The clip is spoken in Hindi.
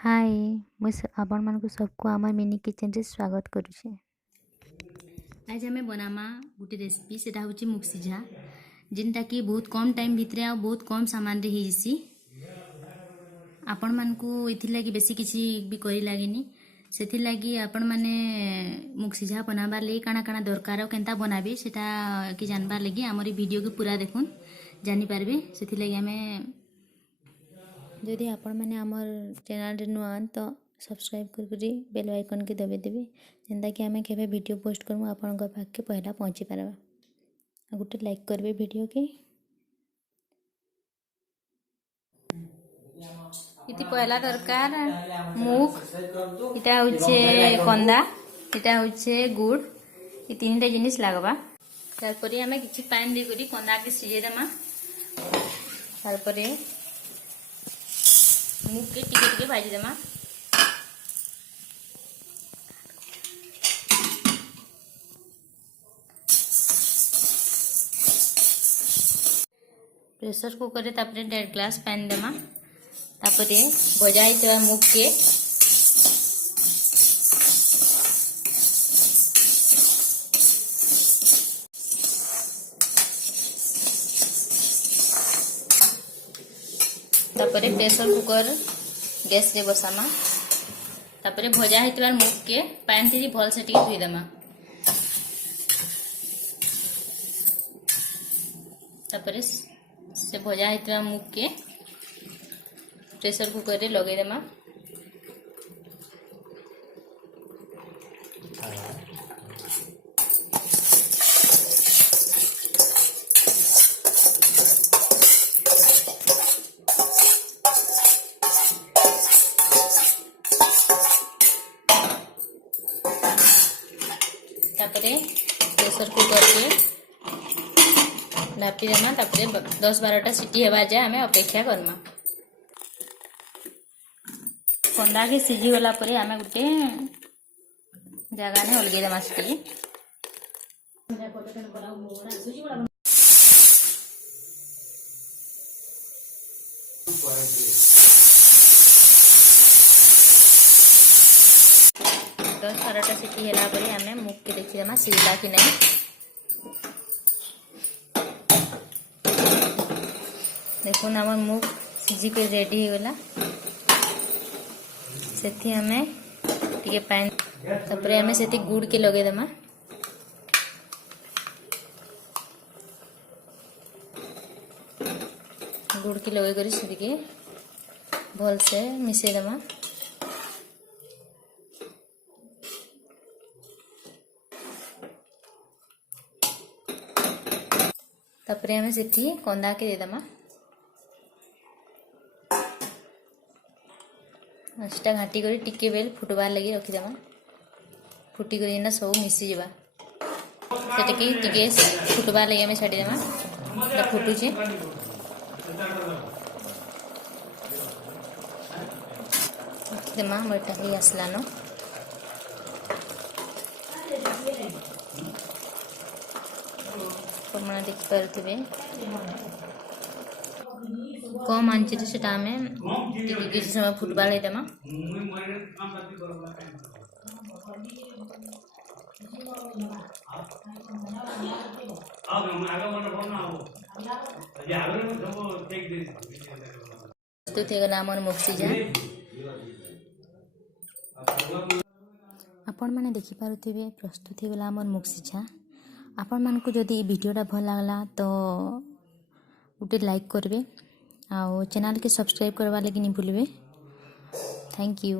हाय आपण मानक सबको आम मिनी किचन रे स्वागत करुचे। आज आम बनामा गोटे रेसिपी से हूँ मुग सिझा जिनटा कि बहुत कम टाइम भितर आ बहुत कम सामान रे होइसी। आपण मानकू इथिलागी बेसी किसी भी करी लागेनी सेथि लागी आपण माने मुग सिझा बनाबार लगी काना काना दरकार केनता बनाबे सेटा कि जानबार लगी हमर वीडियो के पूरा देखुन जानि पारबे। सेथि लागी आमे जदि आपण माने हमर चैनल रे नुआ तो सब्सक्राइब करके बेल आइकन के दबे देबे जेंता कि आमे केबे वीडियो पोस्ट करमु आपण को पाख के पहला पहुंची पारबा। आ गुटे लाइक करबे वीडियो के। इति पहला दरकार मुग, इटा होचे कंदा, इटा होचे गुड़, ये तीनटा जिनिस लागबा। तारपरे हमें किछि पानी दे करी कंदा के सिझे देमा। तारपरे मुग के टिके टिके भाजी देमा। प्रेशर कुकर रे तापरे 1.5 ग्लास पानी देमा। तापरे भजा हितवा मुग के तापरे प्रेशर कुकर गैस रे बसामा। तापरे भजा हितवा मुग के पानी थी भल से टिके धुई देमा। तापरे से भजा हितवा मुग के प्रेशर कुकर रे लगे देमा। तापरे प्रेशर कुकर के ढापी देमा। तापरे 10-12टा सीटी हेबा जाय हमें अपेक्षा करमा। कंदा के सिझी गला परे हमें गुटे जगह ने अलगे देमा सीटी। 10-12टा सीटी हेला परे हमें मुग के देखि देमा सिझला कि नहीं। देखो हमर मुग सिझी के रेडी हो गला। सेथि हमें टिके पानी तापरे हमें सेथि गुड़ के लगे देमा। गुड़ के लगे करी सेथि के भल से मिसे देमा। तापरे हमें सेथि कंदा के दे देमा। सेटा घाटी करी टिके बेल फुटबार लगी रखी देमा। फुटी करी ना सब मिसी जाबा। सेटा के टिके फुटबार लगी हमें छाड़ी देमा। सेटा फुटुचे देमा मोटा ही आसलानो। कमना देख पारथिबे कम आंच रे सेटा हमें किसी समय फुटबार ले देमा। प्रस्तुत हो गला हमर मुग सिझा। आपण माने देखि पारुथिबे प्रस्तुत हो गला हमर मुग सिझा। आपण मानकू जदि वीडियोटा भल लागला तो गुटे लाइक करबे आ चैनल के सब्सक्राइब करवा लगी नहीं भूलबे। Thank you.